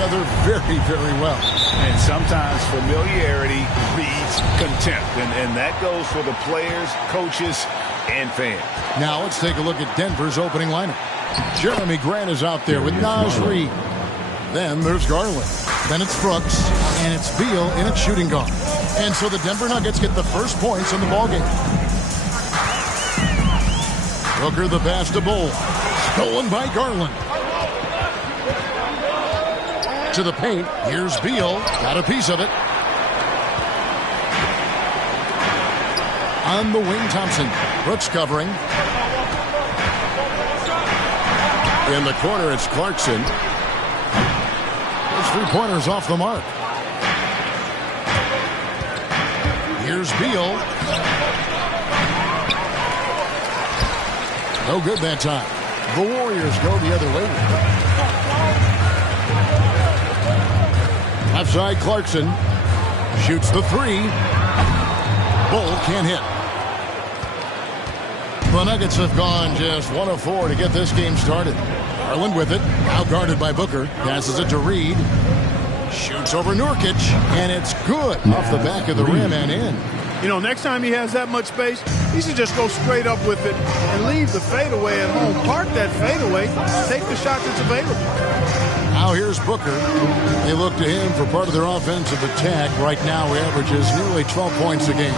other very, very well. And sometimes familiarity breeds contempt. And that goes for the players, coaches, and fans. Now let's take a look at Denver's opening lineup. Jeremy Grant is out there with Naz Reid. Then there's Garland. Then it's Brooks. And it's Beal in at shooting guard. And so the Denver Nuggets get the first points in the ballgame. Booker the pass to Bol. Stolen by Garland. To the paint. Here's Beal. Got a piece of it. On the wing, Thompson. Brooks covering. In the corner, it's Clarkson. His three-pointer's off the mark. Here's Beal. No good that time. The Warriors go the other way. Left side, Clarkson. Shoots the three. Bol can't hit. The Nuggets have gone just 1 of 4 to get this game started. Garland with it. Now guarded by Booker. Passes it to Reid. Shoots over Nurkic. And it's good off the back of the rim and in. You know, next time he has that much space, he should just go straight up with it and leave the fadeaway at home. Park that fadeaway. Take the shot that's available. Now here's Booker. They look to him for part of their offensive attack. Right now he averages nearly 12 points a game.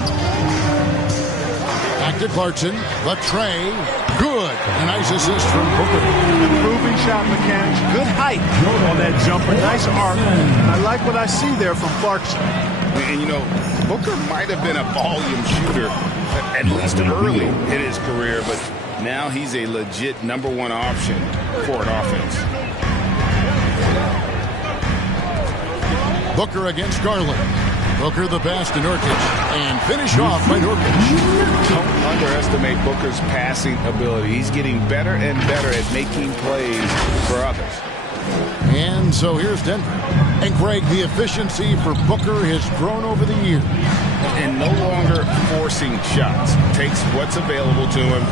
Back to Clarkson. The tray. Good. A nice assist from Booker. Improving shot mechanics. Good height on that jumper. Nice arc. I like what I see there from Clarkson. And, you know, Booker might have been a volume shooter, at least early in his career, but now he's a legit #1 option for an offense. Booker against Garland. Booker the pass to Nurkic. And finish off by Nurkic. Don't underestimate Booker's passing ability. He's getting better and better at making plays for others. And so here's Denver. And Greg, the efficiency for Booker has grown over the years. And no longer forcing shots. Takes what's available to him.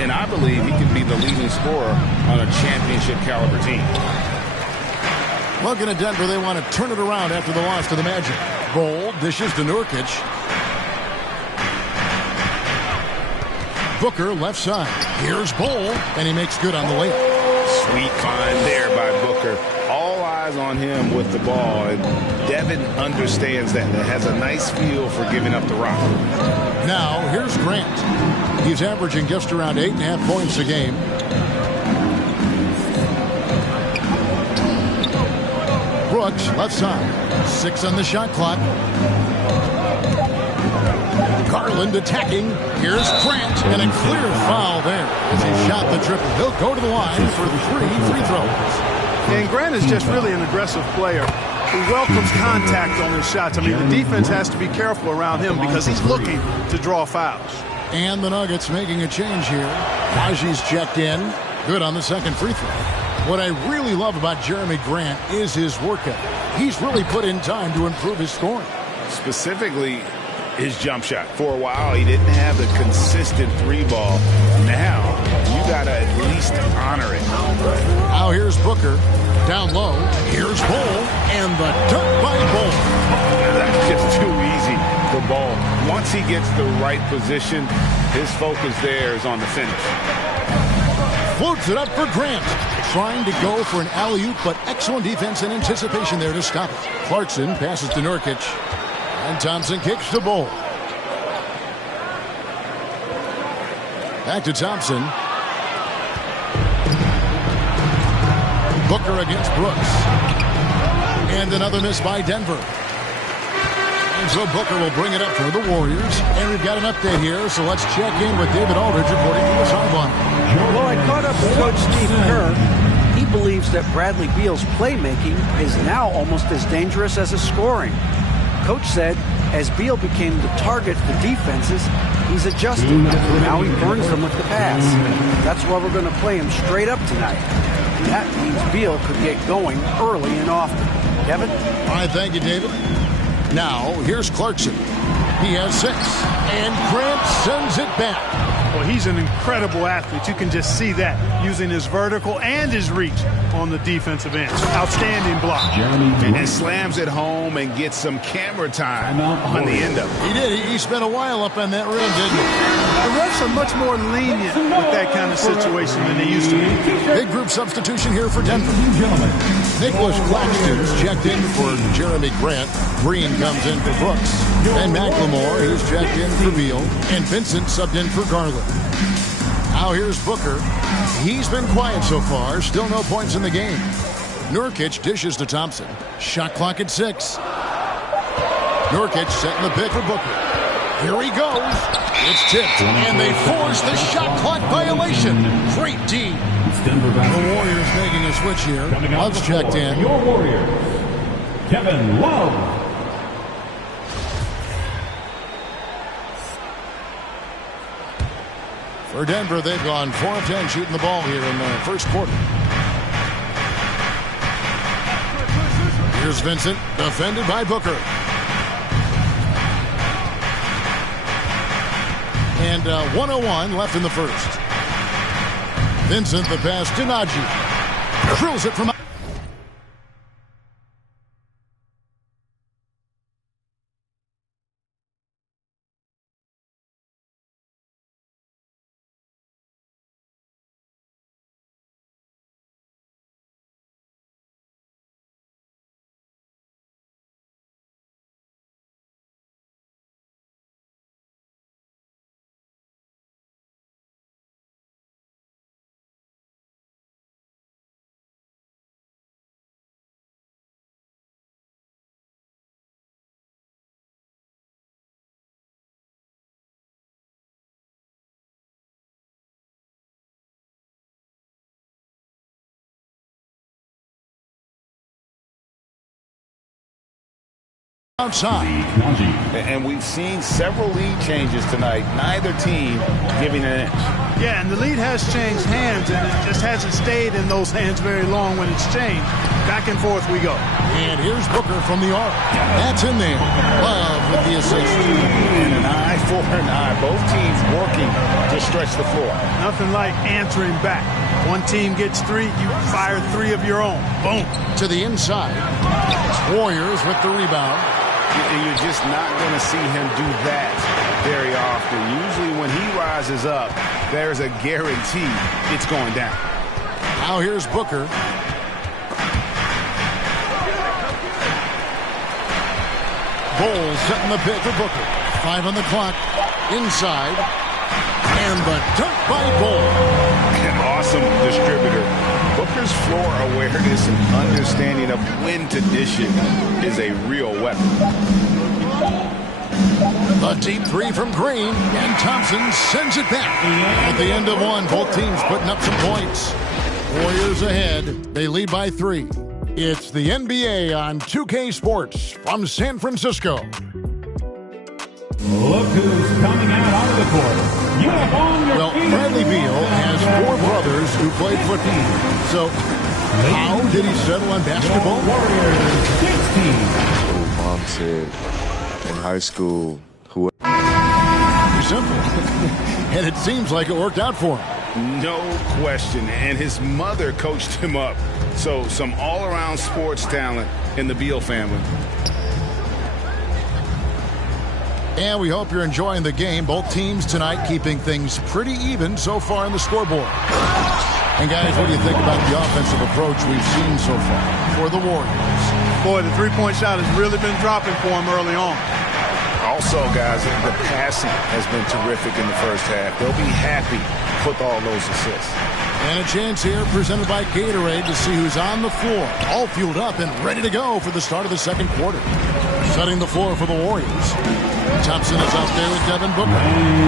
And I believe he could be the leading scorer on a championship caliber team. Looking at Denver, they want to turn it around after the loss to the Magic. Bol dishes to Nurkic. Booker left side. Here's Bol, and he makes good on the layup. Sweet find there by Booker. All eyes on him with the ball. And Devin understands that. That has a nice feel for giving up the rock. Now, here's Grant. He's averaging just around 8.5 points a game. Brooks, left side. 6 on the shot clock. Garland attacking. Here's Grant, and a clear foul there as he shot the triple. He'll go to the line for 3 free throws. And Grant is just really an aggressive player. He welcomes contact on his shots. I mean, the defense has to be careful around him because he's looking to draw fouls. And the Nuggets making a change here. Raji's checked in. Good on the second free throw. What I really love about Jeremy Grant is his work ethic. He's really put in time to improve his scoring. Specifically, his jump shot. For a while, he didn't have the consistent 3-ball. Now, you got to at least honor it. Now here's Booker. Down low. Here's Bol. And the dunk by Bol. That's just too easy for Bol. Once he gets the right position, his focus there is on the finish. Floats it up for Grant. Trying to go for an alley-oop, but excellent defense and anticipation there to stop it. Clarkson passes to Nurkic. And Thompson kicks to Bol. Back to Thompson. Booker against Brooks. And another miss by Denver. And so Booker will bring it up for the Warriors. And we've got an update here, so let's check in with David Aldridge reporting from the sideline. Well, I caught up with Coach Steve Kerr. He believes that Bradley Beal's playmaking is now almost as dangerous as his scoring. Coach said as Beal became the target for defenses, he's adjusted. Now he burns them with the pass. That's why we're going to play him straight up tonight. And that means Beal could get going early and often. Kevin? All right, thank you, David. Now, here's Clarkson. He has 6. And Grant sends it back. Well, he's an incredible athlete. You can just see that, using his vertical and his reach on the defensive end. Outstanding block. And slams it home and gets some camera time on the end of it. He did. He spent a while up on that rim, didn't he? The refs are much more lenient with that kind of situation than they used to be. Big group substitution here for Denver. Nicholas Claxton's checked in for Jeremy Grant. Green comes in for Brooks. And McLemore, he's checked in for Beal. And Vincent subbed in for Garland. Now here's Booker. He's been quiet so far. Still no points in the game. Nurkic dishes to Thompson. Shot clock at 6. Nurkic setting the pick for Booker. Here he goes. It's tipped, and they force the shot clock violation. Great D. The Warriors making a switch here. Love's checked in. Your Warriors, Kevin Love. For Denver, they've gone 4 of 10 shooting the ball here in the first quarter. Here's Vincent, defended by Booker. And 1:01 left in the first. Vincent, the pass to Najee. Drills it from... outside. And we've seen several lead changes tonight. Neither team giving an inch. Yeah, and the lead has changed hands, and it just hasn't stayed in those hands very long when it's changed. Back and forth we go. And here's Booker from the arc. That's in there. Love with the assist. And an eye for an eye. Both teams working to stretch the floor. Nothing like answering back. One team gets 3, you fire 3 of your own. Boom. To the inside. Warriors with the rebound. You're just not going to see him do that very often. Usually when he rises up, there's a guarantee it's going down. Now here's Booker. Bowles setting the pick for Booker. 5 on the clock. Inside. And the dunk by Bowles. An awesome distributor. Booker's floor awareness and understanding of when to dish it is a real weapon. A deep 3 from Green, and Thompson sends it back. At the end of 1, both teams putting up some points. Warriors ahead. They lead by 3. It's the NBA on 2K Sports from San Francisco. Look who's coming out onto the court. You have on your Well, Bradley Beal has 4 brothers who played football. So, how did he settle on basketball? Warriors 16. Mom said in high school, Simple. And it seems like it worked out for him. No question. And his mother coached him up. So some all-around sports talent in the Beal family. And we hope you're enjoying the game. Both teams tonight keeping things pretty even so far in the scoreboard. And guys, what do you think about the offensive approach we've seen so far for the Warriors? Boy, the three-point shot has really been dropping for him early on. Also, guys, the passing has been terrific in the first half. They'll be happy with all those assists. And a chance here presented by Gatorade to see who's on the floor. All fueled up and ready to go for the start of the second quarter. Setting the floor for the Warriors. Thompson is out there with Devin Booker.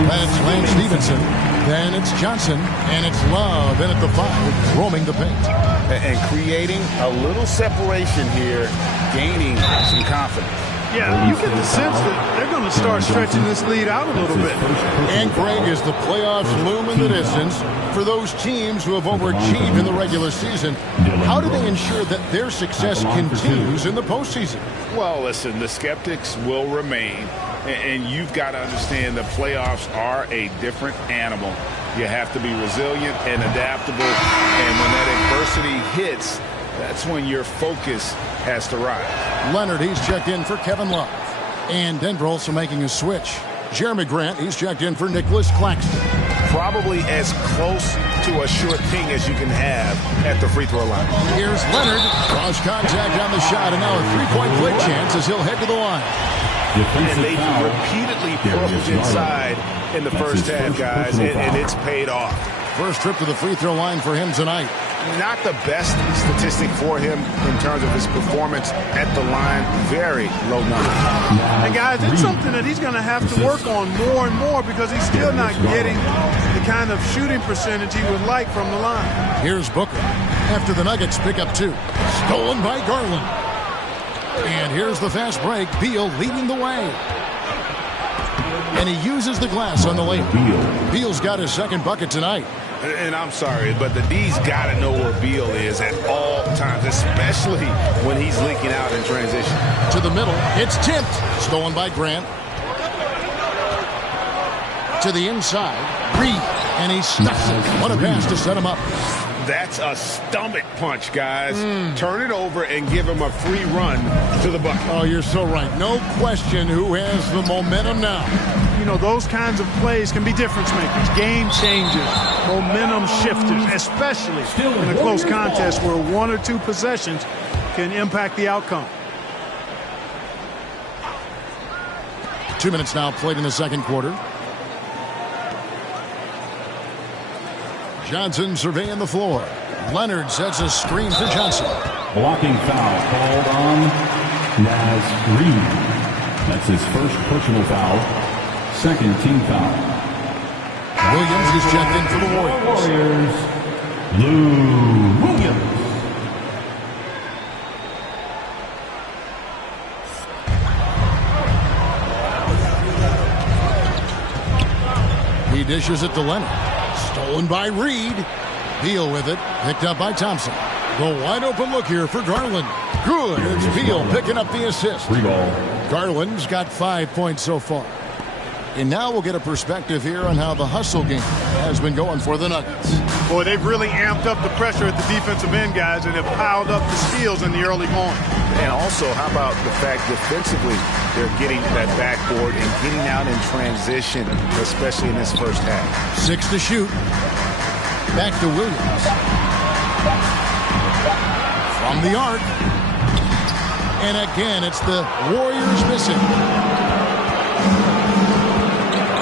That's Lance Stevenson. Then it's Johnson. And it's Love in at the 5, roaming the paint. And creating a little separation here, gaining some confidence. Yeah, you get the sense that they're going to start stretching this lead out a little bit. And, Greg, as the playoffs loom in the distance, for those teams who have overachieved in the regular season, how do they ensure that their success continues in the postseason? Well, listen, the skeptics will remain, and you've got to understand the playoffs are a different animal. You have to be resilient and adaptable, and when that adversity hits, that's when your focus has to rise. Leonard, he's checked in for Kevin Love. And Denver also making a switch. Jeremy Grant, he's checked in for Nicholas Claxton. Probably as close to a sure thing as you can have at the free throw line. Here's Leonard. Cross contact on the shot, and now a three-point play chance as he'll head to the line. And they've repeatedly probed inside in the first half, guys, and it's paid off. First trip to the free throw line for him tonight. Not the best statistic for him in terms of his performance at the line. Very low number. And, guys, it's something that he's going to have to work on more and more because he's still not getting the kind of shooting percentage he would like from the line. Here's Booker. After the Nuggets pick up 2. Stolen by Garland. And here's the fast break. Beal leading the way. And he uses the glass on the layup. Beal's got his second bucket tonight. And I'm sorry, but the D's got to know where Beal is at all times, especially when he's leaking out in transition. To the middle. It's tipped. Stolen by Grant. To the inside. Reed. And he stuffs it. What a pass to set him up. That's a stomach punch, guys. Turn it over and give him a free run to the bucket. Oh, you're so right. No question who has the momentum now. You know, those kinds of plays can be difference makers, game changers, momentum shifters, especially in a close contest where 1 or 2 possessions can impact the outcome. 2 minutes now played in the second quarter. Johnson surveying the floor. Leonard sets a screen for Johnson. Blocking foul called on Naz Reid. That's his first personal foul. Second team foul. Williams is checked in for the Warriors. Lou Williams. He dishes it to Leonard. Stolen by Reed. Beal with it. Picked up by Thompson. The wide open look here for Garland. Good. It's Beal picking up the assist. Free ball. Garland's got 5 points so far. And now we'll get a perspective here on how the hustle game has been going for the Nuggets. Boy, they've really amped up the pressure at the defensive end, guys, and have piled up the steals in the early going. And also, how about the fact defensively they're getting that backboard and getting out in transition, especially in this first half. 6 to shoot. Back to Williams. From the arc. And again, it's the Warriors missing.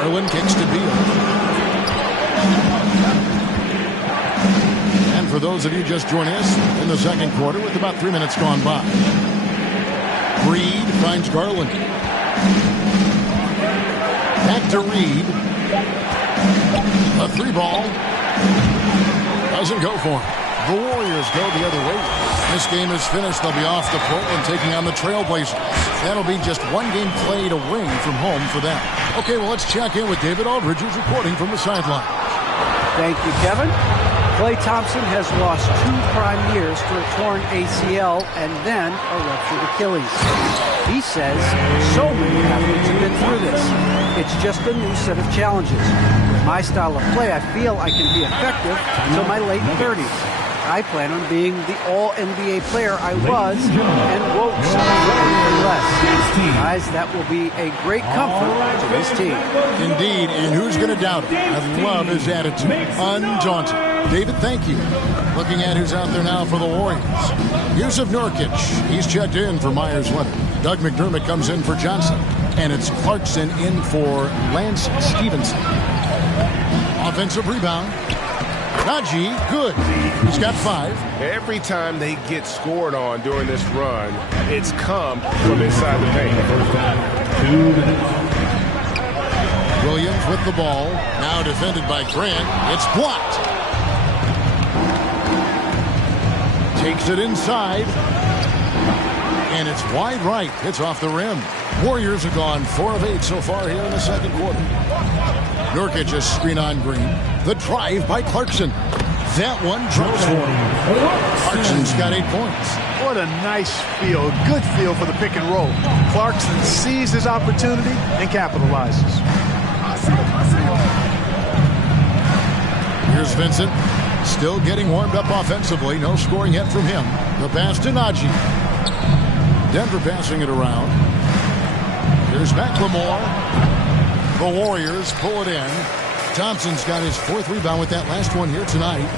Garland kicks to Beal. And for those of you just joining us in the second quarter with about 3 minutes gone by. Reed finds Garland. Back to Reed. A 3-ball. Doesn't go for him. The Warriors go the other way. This game is finished. They'll be off to Portland taking on the Trailblazers. That'll be just one game played away from home for them. Okay, well, let's check in with David Aldridge, who's reporting from the sideline. Thank you, Kevin. Klay Thompson has lost 2 prime years to a torn ACL and then a ruptured Achilles. He says so many athletes have been through this. It's just a new set of challenges. With my style of play, I feel I can be effective until my late 30s. I plan on being the all-NBA player I was and won't settle for anything less. Guys, that will be a great comfort to this team. Indeed, and who's going to doubt it? I love his attitude. Undaunted. David, thank you. Looking at who's out there now for the Warriors. Yusuf Nurkic, he's checked in for Myers Leonard. Doug McDermott comes in for Johnson. And it's Clarkson in for Lance Stevenson. Offensive rebound. Najee, good. He's got 5. Every time they get scored on during this run, it's come from inside the paint. First half, 2 minutes. Williams with the ball. Now defended by Grant. It's blocked. Takes it inside. And it's wide right. It's off the rim. Warriors are gone 4 of 8 so far here in the second quarter. Nurkic a screen on Green. The drive by Clarkson. That one drops one. Clarkson's got 8 points. What a nice feel, good feel for the pick and roll. Clarkson sees his opportunity and capitalizes. Here's Vincent. Still getting warmed up offensively. No scoring yet from him. The pass to Najee. Denver passing it around. Here's McLemore. The Warriors pull it in. Thompson's got his 4th rebound with that last one here tonight.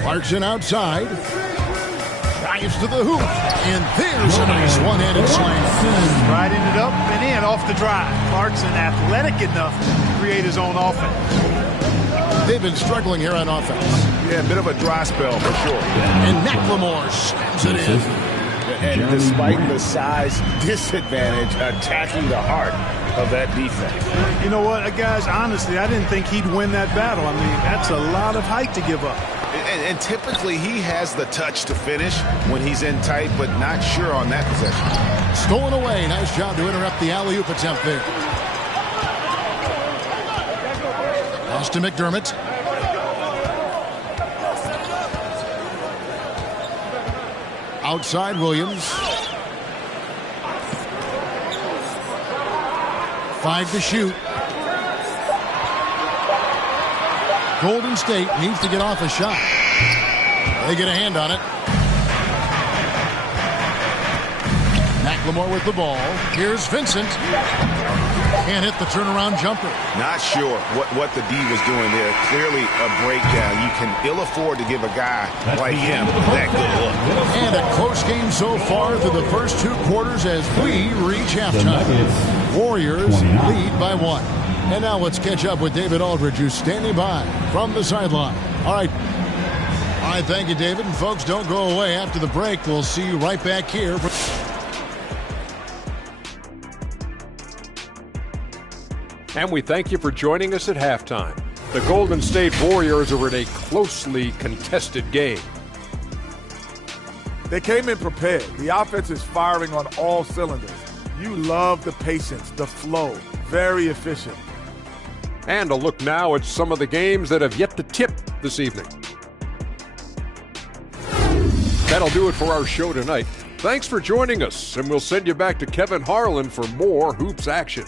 Clarkson outside. Drives to the hoop. And there's a nice one-handed slam. Riding it up and in off the drive. Clarkson athletic enough to create his own offense. They've been struggling here on offense. Yeah, a bit of a dry spell for sure. And McLemore slams it in. And despite the size disadvantage, attacking the heart of that defense. You know what, guys, honestly, I didn't think he'd win that battle. I mean, that's a lot of height to give up. And typically he has the touch to finish when he's in tight, but not sure on that possession. Stolen away. Nice job to interrupt the alley-oop attempt there. Pass to McDermott. Outside Williams. 5 to shoot. Golden State needs to get off a shot. They get a hand on it. McLemore with the ball. Here's Vincent. Can't hit the turnaround jumper. Not sure what the D was doing there. Clearly a breakdown. You can ill afford to give a guy like him that good look. And a close game so far through the first 2 quarters as we reach halftime. Warriors lead by 1. And now let's catch up with David Aldridge, who's standing by from the sideline. All right, thank you, David. And folks, don't go away after the break. We'll see you right back here. And we thank you for joining us at halftime. The Golden State Warriors are in a closely contested game. They came in prepared. The offense is firing on all cylinders. You love the patience, the flow. Very efficient. And a look now at some of the games that have yet to tip this evening. That'll do it for our show tonight. Thanks for joining us, and we'll send you back to Kevin Harlan for more hoops action.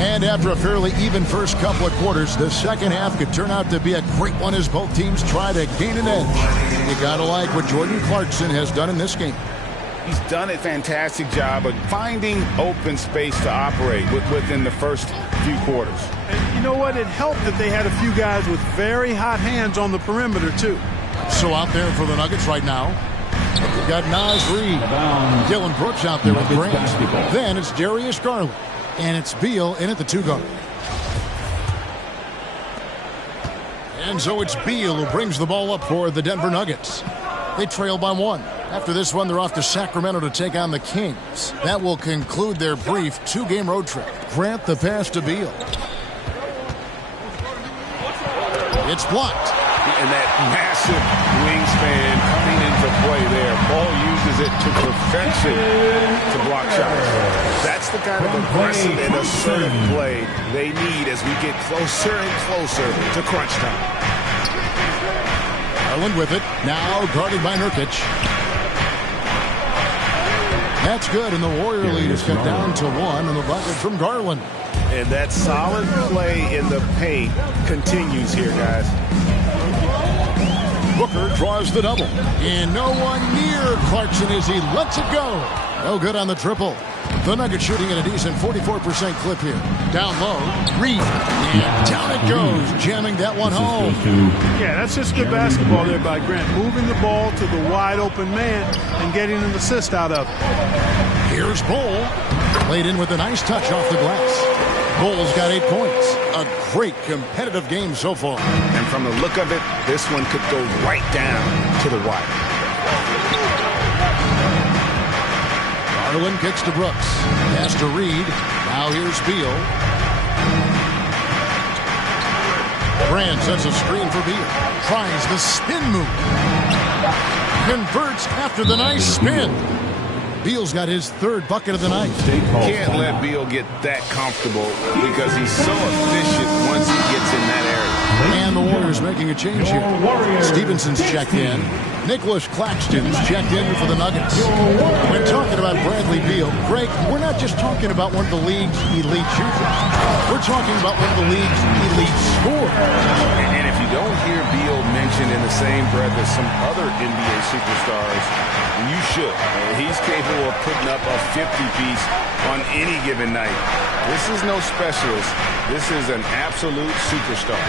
And after a fairly even first couple of quarters, the second half could turn out to be a great one as both teams try to gain an edge. You gotta like what Jordan Clarkson has done in this game. He's done a fantastic job of finding open space to operate within the first few quarters. And you know what? It helped that they had a few guys with very hot hands on the perimeter, too. So out there for the Nuggets right now, we've got Naz Reid. Dylan Brooks out there with Grant. Then it's Darius Garland. And it's Beal in at the 2 guard. And so it's Beal who brings the ball up for the Denver Nuggets. They trail by 1. After this one, they're off to Sacramento to take on the Kings. That will conclude their brief 2-game road trip. Grant the pass to Beal. It's blocked. And that massive wingspan coming into play there. Ball uses it to perfection to block shots. That's the kind of aggressive and assertive play they need as we get closer and closer to crunch time. Garland with it. Now guarded by Nurkic. That's good, and the Warrior lead is cut down to 1 on the bucket from Garland. And that solid play in the paint continues here, guys. Booker draws the double. And no one near Clarkson as he lets it go. No good on the triple. The Nuggets shooting at a decent 44% clip here. Down low, Reid. And down it goes, jamming that one home. Yeah, that's just good basketball there by Grant. Moving the ball to the wide open man and getting an assist out of it. Here's Bull. Played in with a nice touch off the glass. Bull's got 8 points. A great competitive game so far. And from the look of it, this one could go right down to the wire. Garland kicks to Brooks. Pass to Reid. Now here's Beal. Grant sets a screen for Beal. Tries the spin move. Converts after the nice spin. Beal's got his third bucket of the night. Can't let Beal get that comfortable because he's so efficient once he gets in that area. And the Warriors making a change here. Stevenson's checked in. Nicholas Claxton's checked in for the Nuggets. When talking about Bradley Beal, Greg, we're not just talking about one of the league's elite shooters. We're talking about one of the league's elite scorers. And if you don't hear Beal mentioned in the same breath as some other NBA superstars, you should. He's capable of putting up a 50-piece on any given night. This is no specialist. This is an absolute superstar.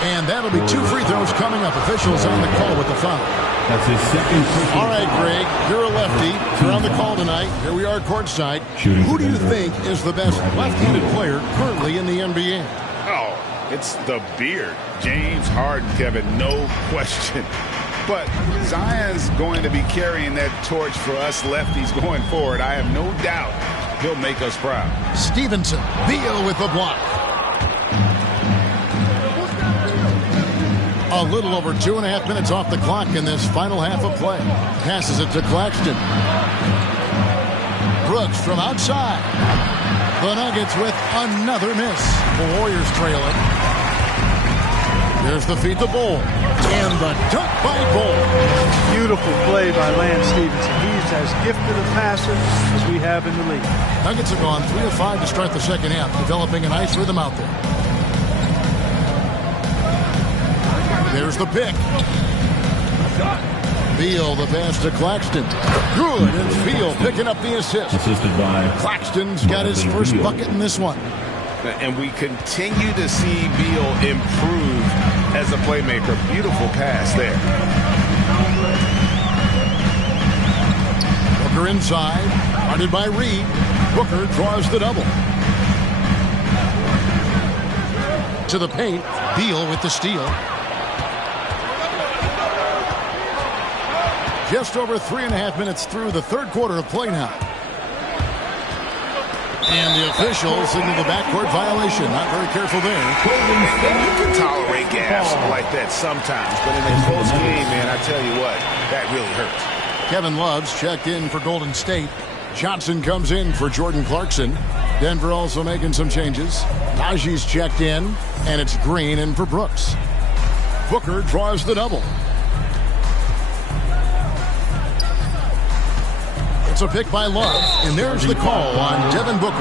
And that'll be 2 free throws coming up. Officials on the call with the foul. That's his second. All right, Greg, you're a lefty. You're on the call tonight. Here we are courtside. Who do you think is the best left-handed player currently in the NBA? Oh, it's the beard. James Harden, Kevin, no question. But Zion's going to be carrying that torch for us lefties going forward. I have no doubt he'll make us proud. Stevenson, Beal with the block. A little over 2.5 minutes off the clock in this final half of play. Passes it to Claxton. Brooks from outside. The Nuggets with another miss. The Warriors trailing. There's the feed to Bol. And the dunk by Bol. Beautiful play by Lance Stevenson. He's as gifted a passer as we have in the league. Nuggets have gone 3 of 5 to start the second half, developing a nice rhythm out there. There's the pick. Beal, the pass to Claxton. Good, and Beal picking up the assist. Assisted by Claxton's got his first bucket in this one. And we continue to see Beal improve as a playmaker. Beautiful pass there. Booker inside, guarded by Reed. Booker draws the double. To the paint, Beal with the steal. Just over 3.5 minutes through the third quarter of play now. And the officials signal the backcourt violation. Not very careful there. You can tolerate gaps like that sometimes, but in a close game, man, I tell you what, that really hurts. Kevin Love's checked in for Golden State. Johnson comes in for Jordan Clarkson. Denver also making some changes. Najee's checked in, and it's Green in for Brooks. Booker draws the double. It's a pick by Love, and there's the call on Devin Booker.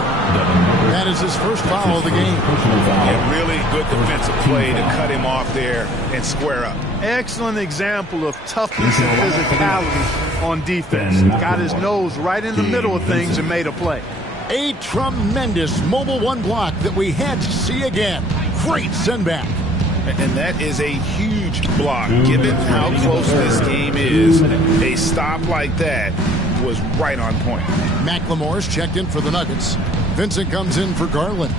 That is his first foul of the game. A really good defensive play to cut him off there and square up. Excellent example of toughness and physicality on defense. Got his nose right in the middle of things and made a play. A tremendous mobile one block that we had to see again. Great send back. And that is a huge block. Given how close this game is, a stop like that was right on point. McLemore's checked in for the Nuggets. Vincent comes in for Garland.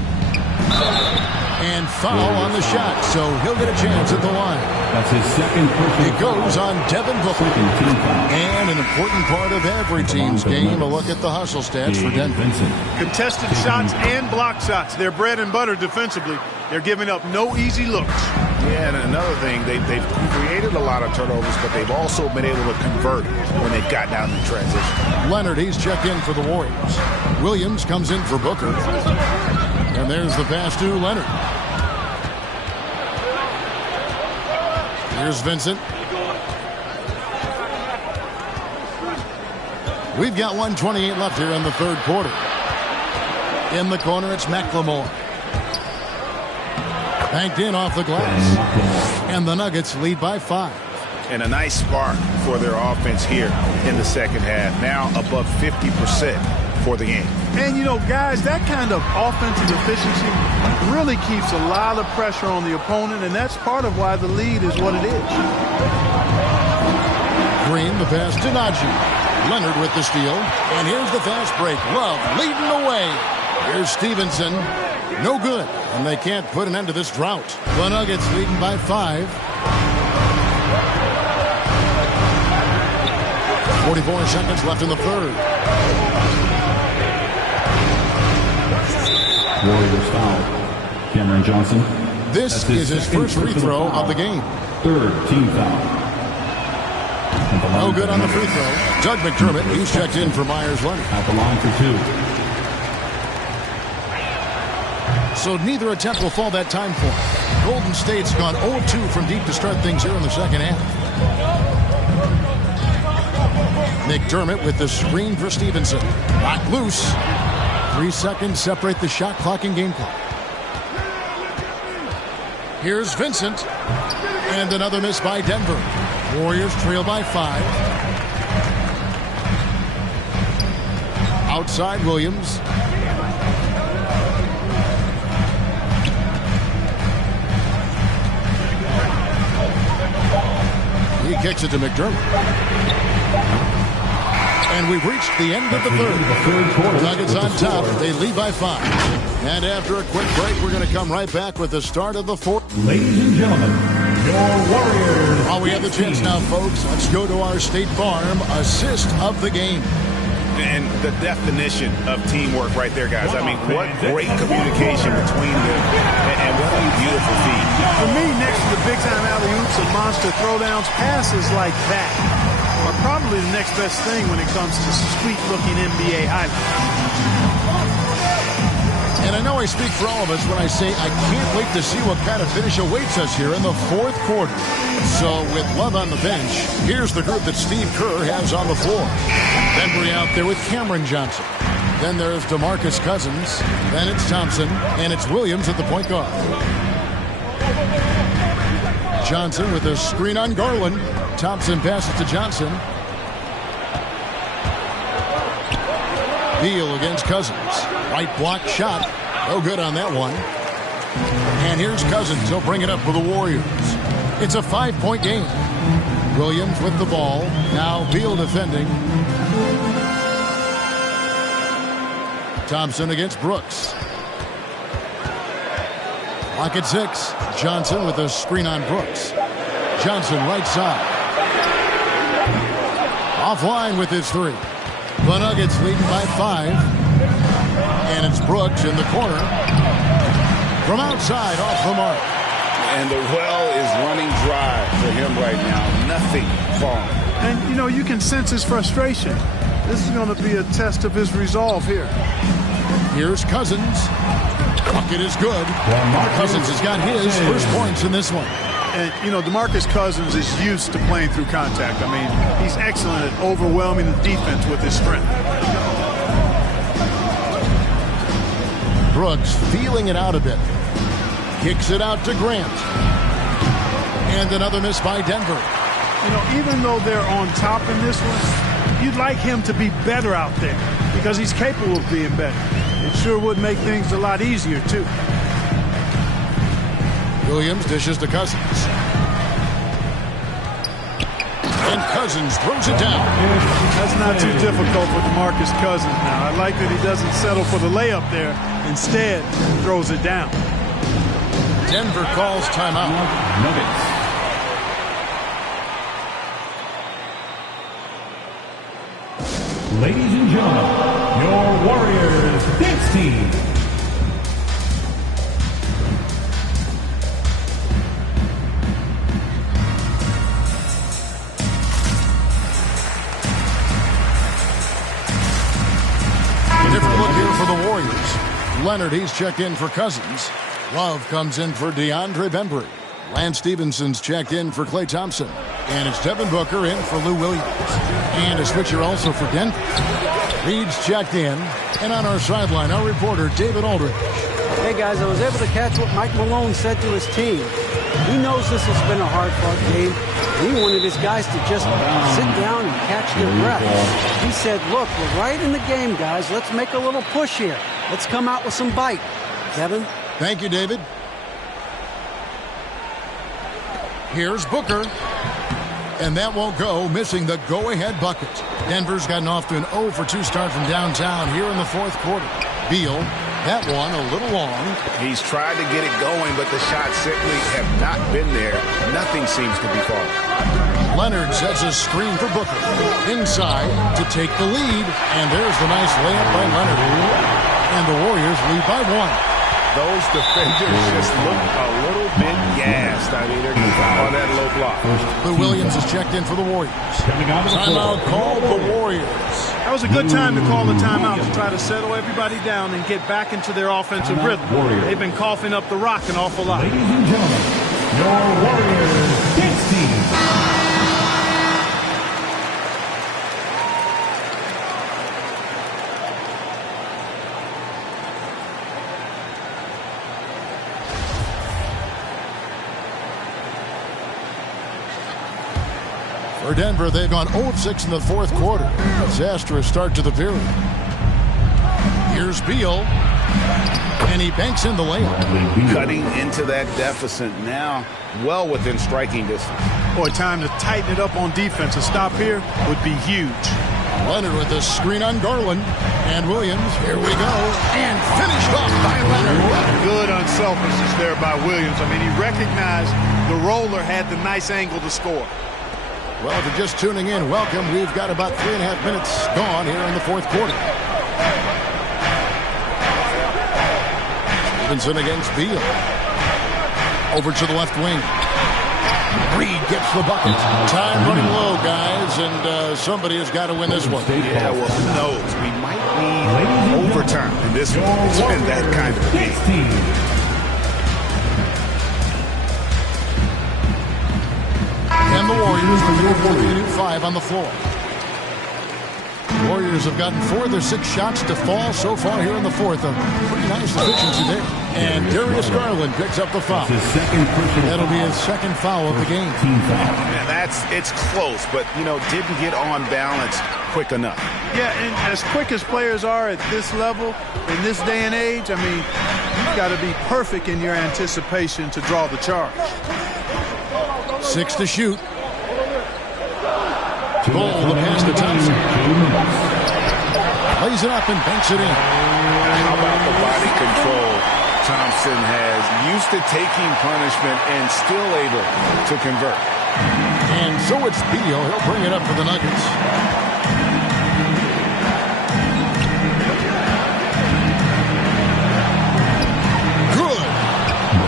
And foul on the shot, so he'll get a chance at the line. That's his second. It goes on Devin Booker. And an important part of every team's game, a look at the hustle stats for Denver. Contested shots and block shots. They're bread and butter defensively. They're giving up no easy looks. Yeah, and another thing, they've created a lot of turnovers, but they've also been able to convert when they've gotten out in transition. Leonard, he's checked in for the Warriors. Williams comes in for Booker. And there's the pass to Leonard. Here's Vincent. We've got 1:28 left here in the third quarter. In the corner, it's McLemore. Banked in off the glass. And the Nuggets lead by 5. And a nice spark for their offense here in the second half. Now above 50% for the game. And, you know, guys, that kind of offensive efficiency really keeps a lot of pressure on the opponent, and that's part of why the lead is what it is. Green, the pass to Najee. Leonard with the steal. And here's the fast break. Love leading the way. Here's Stevenson. No good. And they can't put an end to this drought. The Nuggets leading by 5. 44 seconds left in the third. Warriors foul. Cameron Johnson. This is his first free throw of the game. Third team foul. No good on the free throw. Doug McDermott, he's checked in for Myers Leonard. At the line for 2. So neither attempt will fall that time for him. Golden State's gone 0-2 from deep to start things here in the second half. McDermott with the screen for Stevenson. Knocked loose. 3 seconds separate the shot clock and game clock. Here's Vincent. And another miss by Denver. Warriors trail by 5. Outside Williams. He kicks it to McDermott. And we've reached the end of the third. Nuggets on top. They lead by 5. And after a quick break, we're going to come right back with the start of the fourth. Ladies and gentlemen, your Warriors. While we have the chance now, folks, let's go to our State Farm assist of the game. And the definition of teamwork right there, guys. I mean, what great communication between them, and what a beautiful feed. For me, next to the big-time alley-oops and monster throwdowns, passes like that are probably the next best thing when it comes to sweet-looking NBA highlights. And I know I speak for all of us when I say I can't wait to see what kind of finish awaits us here in the fourth quarter. So with Love on the bench, here's the group that Steve Kerr has on the floor. Bembry out there with Cameron Johnson. Then there's DeMarcus Cousins. Then it's Thompson. And it's Williams at the point guard. Johnson with a screen on Garland. Thompson passes to Johnson. Beal against Cousins. Right block shot. No good on that one. And here's Cousins. He'll bring it up for the Warriors. It's a 5-point game. Williams with the ball. Now Beal defending. Thompson against Brooks. Clock at 6. Johnson with a screen on Brooks. Johnson right side. Offline with his 3. The Nuggets leading by 5. And it's Brooks in the corner. From outside, off the mark. And the well is running dry for him right now. Nothing falling. And, you know, you can sense his frustration. This is going to be a test of his resolve here. Here's Cousins. Bucket is good. Cousins has got his first points in this one. And, you know, DeMarcus Cousins is used to playing through contact. I mean, he's excellent at overwhelming the defense with his strength. Brooks feeling it out a bit. Kicks it out to Grant. And another miss by Denver. You know, even though they're on top in this one, you'd like him to be better out there because he's capable of being better. It sure would make things a lot easier, too. Williams dishes to Cousins. And Cousins throws it down. That's not too difficult for DeMarcus Cousins now. I like that he doesn't settle for the layup there. Instead, throws it down. Denver calls timeout. Nuggets. Ladies and gentlemen, your Warriors dance team. Different look here for the Warriors. Leonard, he's checked in for Cousins. Love comes in for DeAndre Bembry. Lance Stevenson's checked in for Klay Thompson. And it's Devin Booker in for Lou Williams. And a switcher also for Denver. Reed's checked in. And on our sideline, our reporter, David Aldridge. Hey, guys, I was able to catch what Mike Malone said to his team. He knows this has been a hard-fought game. He wanted his guys to just sit down and catch their breath. He said, look, we're right in the game, guys. Let's make a little push here. Let's come out with some bite. Kevin? Thank you, David. Here's Booker. And that won't go, missing the go-ahead bucket. Denver's gotten off to an 0-for-2 start from downtown here in the fourth quarter. Beal, that one a little long. He's tried to get it going, but the shots simply have not been there. Nothing seems to be falling. Leonard sets a screen for Booker. Inside to take the lead. And there's the nice layup by Leonard. And the Warriors lead by 1. those defenders just look a little bit gassed. I mean, they're on that low block. Lou Williams is checked in for the Warriors. Timeout called the Warriors. That was a good time to call the timeout to try to settle everybody down and get back into their offensive rhythm. They've been coughing up the rock an awful lot. Ladies and gentlemen, your Warriors dance team. For Denver, they've gone 0-6 in the fourth quarter. Disastrous start to the period. Here's Beal, and he banks in the layup. Cutting into that deficit now, well within striking distance. Boy, time to tighten it up on defense. A stop here would be huge. Leonard with the screen on Garland. And Williams, here we go. And finished off by Leonard. Good unselfishness there by Williams. I mean, he recognized the roller had the nice angle to score. Well, if you're just tuning in, welcome. We've got about 3.5 minutes gone here in the fourth quarter. Stevenson against Beal. Over to the left wing. Reed gets the bucket. Time running low, guys, and somebody has got to win this one. Yeah, well, who knows? We might need overtime in this one. It's been that kind of game. And the Warriors are going to 5 on the floor. Warriors have gotten 4 of their 6 shots to fall so far here in the fourth. A pretty nice efficiency there. And Darius Garland picks up the foul. That'll be his second foul of the game. Man, it's close, but, didn't get on balance quick enough. Yeah, and as quick as players are at this level, in this day and age, I mean, you've got to be perfect in your anticipation to draw the charge. 6 to shoot. Goal, the pass to Thompson. Lays it up and banks it in. How about the body control Thompson has? Used to taking punishment and still able to convert. And so it's Beal. He'll bring it up for the Nuggets. Good.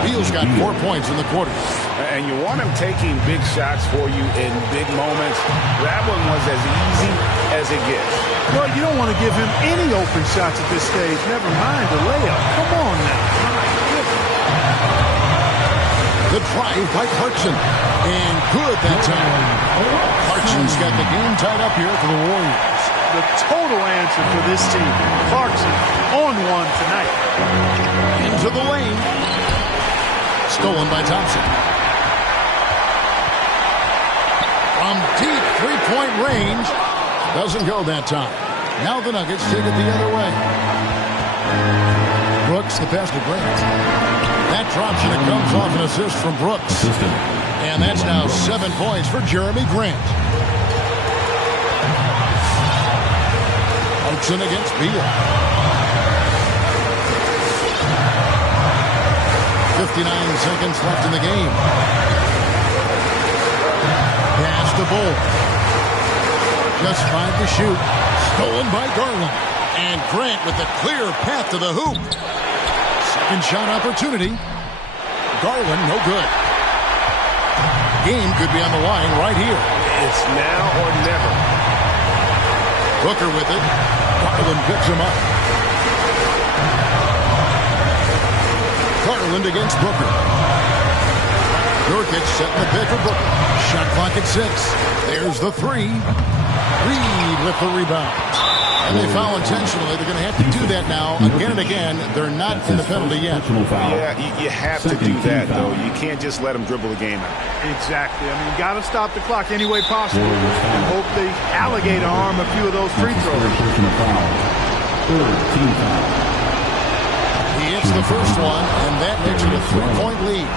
Beal's got 4 points in the quarter. And you want him taking big shots for you in big moments. That one was as easy as it gets. Well, you don't want to give him any open shots at this stage. Never mind the layup. Come on now. Good drive by Clarkson. And good that time. Clarkson's got the game tied up here for the Warriors. The total answer for this team. Clarkson on one tonight. Into the lane. Stolen by Thompson. From deep three-point range. Doesn't go that time. Now the Nuggets take it the other way. Brooks, the pass to Grant. That drops and it comes off an assist from Brooks. And that's now 7 points for Jeremy Grant. Clarkson against Beal. 59 seconds left in the game. Pass to Bull. Just 5 to shoot. Stolen by Garland. And Grant with the clear path to the hoop. Second shot opportunity. Garland, no good. Game could be on the line right here. It's now or never. Booker with it. Garland picks him up. Garland against Booker. Nurkic setting the pick for Booker. Shot clock at 6. There's the 3. Reed with the rebound. And they foul intentionally. They're going to have to do that now again and again. They're not in the penalty yet. Yeah, you have to do that, though. You can't just let them dribble the game out. Exactly. I mean, got to stop the clock any way possible. And hope they alligator arm a few of those free throws. He hits the first one, and that makes it a 3-point lead.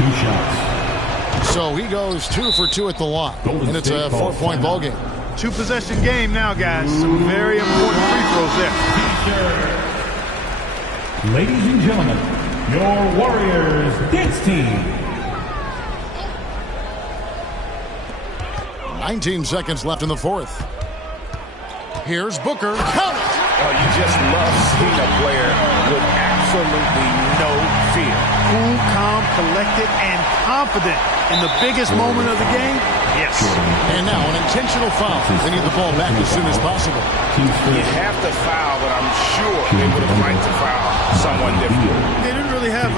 2 shots. So he goes 2 for 2 at the line, and it's a 4-point ball game. 2-possession game now, guys. Some very important free throws there. Ladies and gentlemen, your Warriors dance team. 19 seconds left in the fourth. Here's Booker. Count it! Oh, you just love seeing a player with absolutely no fear. Cool, calm, collected, and confident in the biggest moment of the game. Yes. And now an intentional foul. They need the ball back as soon as possible. You have to foul, but I'm sure they would have liked to foul someone different. They didn't really have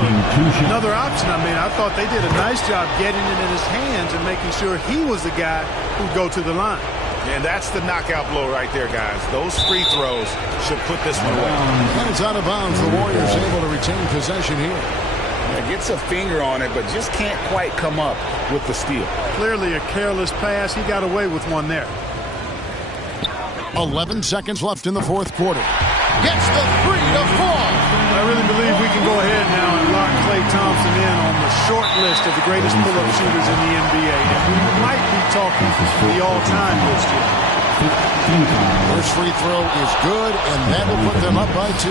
another option. I mean, I thought they did a nice job getting it in his hands and making sure he was the guy who'd go to the line. And that's the knockout blow right there, guys. Those free throws should put this one away. And it's out of bounds. The Warriors able to retain possession here. Yeah, gets a finger on it, but just can't quite come up with the steal. Clearly a careless pass. He got away with one there. 11 seconds left in the fourth quarter. Gets the three to fall. I really believe we can go ahead now and lock Klay Thompson in on the short list of the greatest pull-up shooters in the NBA. And we might be talking the all-time list here. First free throw is good, and that will put them up by 2.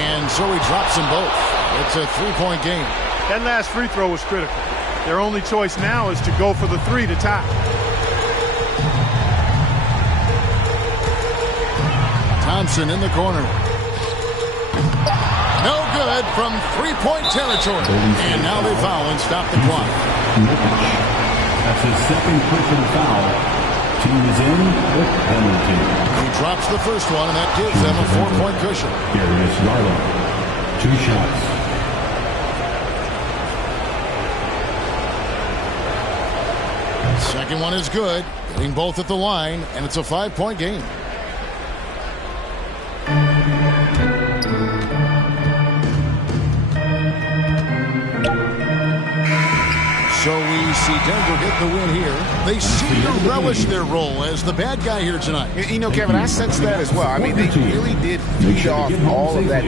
And so he drops them both. It's a three-point game. That last free throw was critical. Their only choice now is to go for the three to tie. Thompson in the corner. No good from three-point territory. And now they foul and stop the clock. That's his second personal foul. Team is in with penalty. He drops the first one, and that gives them a 4-point cushion. Darius Garland, 2 shots. Second one is good. Hitting both at the line, and it's a 5-point game. So we see Denver get the win here. They seem to relish their role as the bad guy here tonight. You know, Kevin, I sense that as well. I mean, they really did feed off all of that